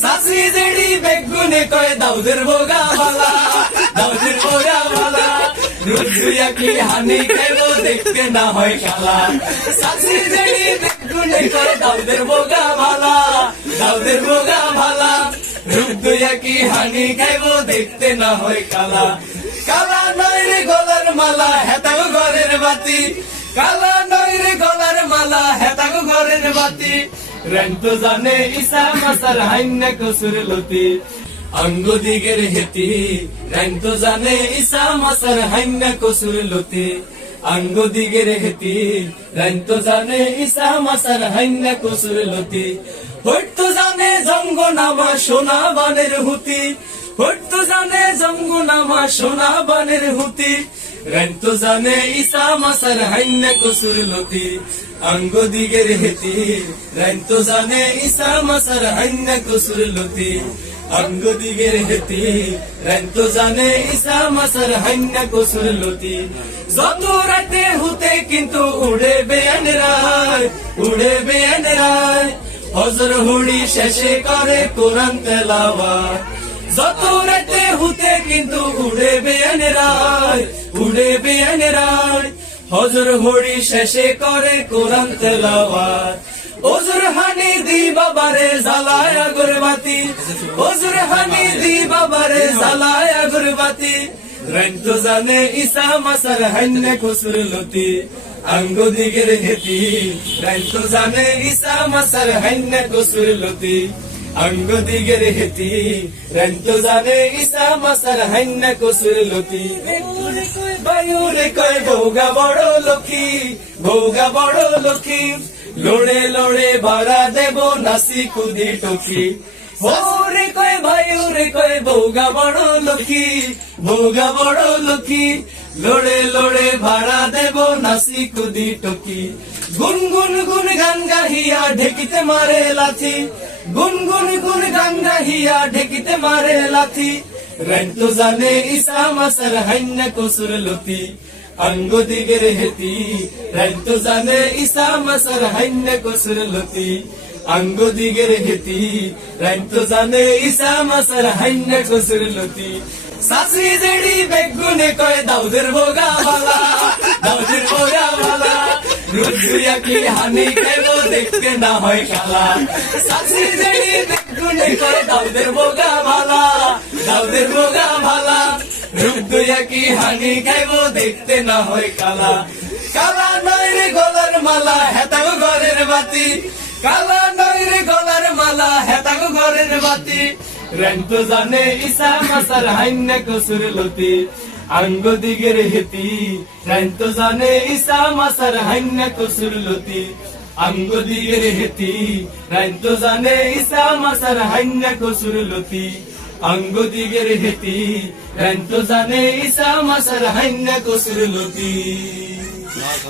সাসি জেডি বেগুনে কয় দাউদের বোগা ভালা, দাউদের বোগা ভালা, রুজুয়া কি হানি খাইবো দেখতে না হয় কালা। সাসি জেডি বেগুনে কয় দাউদের বোগা ভালা, দাউদের বোগা ভালা, রুজুয়া কি হানি খাইবো দেখতে না হয় কালা। কালা নয় রে গলার মালা হেতাগো ঘরের বাতি, কালা নয় রে গলার মালা হেতাগো ঘরের বাতি, রন্ত জানে ইসা মাসার হাইন্না কসুর লতি, অঙ্গ দিগের হেতি রন্ত জানে ইসা মাসার হাইন্না কসুর লতি, অঙ্গ দিগের হেতি রন্ত জানে ইসা মাসার হাইন্না কসুর লতি, হইত জানে জঙ্গ নামা সোনা বানের হুতি, হইত জানে জঙ্গ নামা সোনা বানের হুতি, রন্ত জানে ইসা মাসার হাইন্না কসুর লতি, অঙ্গ দিগের হেতি রন্ত জানে ইসা মাসার হাইন্না কসুর লতি, অঙ্গ দিগের হেতি রন্ত জানে ইসা মাসার হাইন্না কসুর লতি। যত রাতে হুতে কিন্তু উড়ে বেয়ান রায়, উড়ে বেয়ান রায়, হজর হুড়ি শেষে করে কোরআন তেলাওয়াত, যত রাতে হুতে কিন্তু উড়ে বেয়ান রায়, উড়ে বেয়ান রায়, হজর হুড়ি শেষে করে কোরআন তেলাওয়াত। ওজুর হানি দি বাবারে জ্বালায় আগরবাতি, ওজুর হানি দি বাবারে জ্বালায় আগরবাতি, রন্ত জানে ইসা মাসার হাইন্না কসুর লতি, অঙ্গ দিগের হেতি রন্ত জানে ইসা মাসার হাইন্না কসুর লতি, অঙ্গ দিগের হেতি রন্ত জানে ইসা মাসার হাইন্না কসুর লতি। বায়ুরে কয় ভোগা বড় লক্ষ্মী, ভোগা বড় লক্ষ্মী, লোড়ে লোড়ে ভাড়া দেব নাসি কুদি টকি, ওরে কয় ভাইরে কয় ভোগা বড় লক্ষ্মী, ভোগা বড় লক্ষ্মী, লোড়ে লোড়ে ভাড়া দেব নাসি কুদি টকি, গুনগুন গুন গান গাহিয়া ঢেকিতে মারে লাথি, গুনগুন গুন গান গাহিয়া ঢেকিতে মারে লাথি, রন্ত জানে ইসা মাসার হাইন্না কসুর লতি, অঙ্গ দিগের হেতি রন্ত জানে ইসা মাসার হাইন্না কসুর লতি, অঙ্গ দিগের হেতি রন্ত জানে ইসা মাসার হাইন্না কসুর লতি। সাসি জেডি বেগুনে কয় দাউদের বোগা ভালা, দাউদের বোগা ভালা, রুজুয়া কি হানি খাইবো দেখতে না হয় কালা। সাসি জেডি বেগুনে কয় দাউদের বোগা ভালা, দাউদের বোগা ভালা, রুজুয়া কি হানি খাইবো দেখতে না হয় কালা। কালা নয় রে গলার মালা হেতাগো ঘরের বাতি, কালা নয় রে গলার মালা হেতাগো ঘরের বাতি, রন্ত জানে ইসা মাসার হাইন্না কসুর লতি, অঙ্গ দিগের হেতি রন্ত জানে ইসা মাসার হাইন্না কসুর লতি, অঙ্গ দিগের হেতি রন্ত জানে ইসা মাসার হাইন্না কসুর লতি, অঙ্গ দিগের হেতি রন্ত জানে ইসা মাসার হাইন্না কসুর লতি।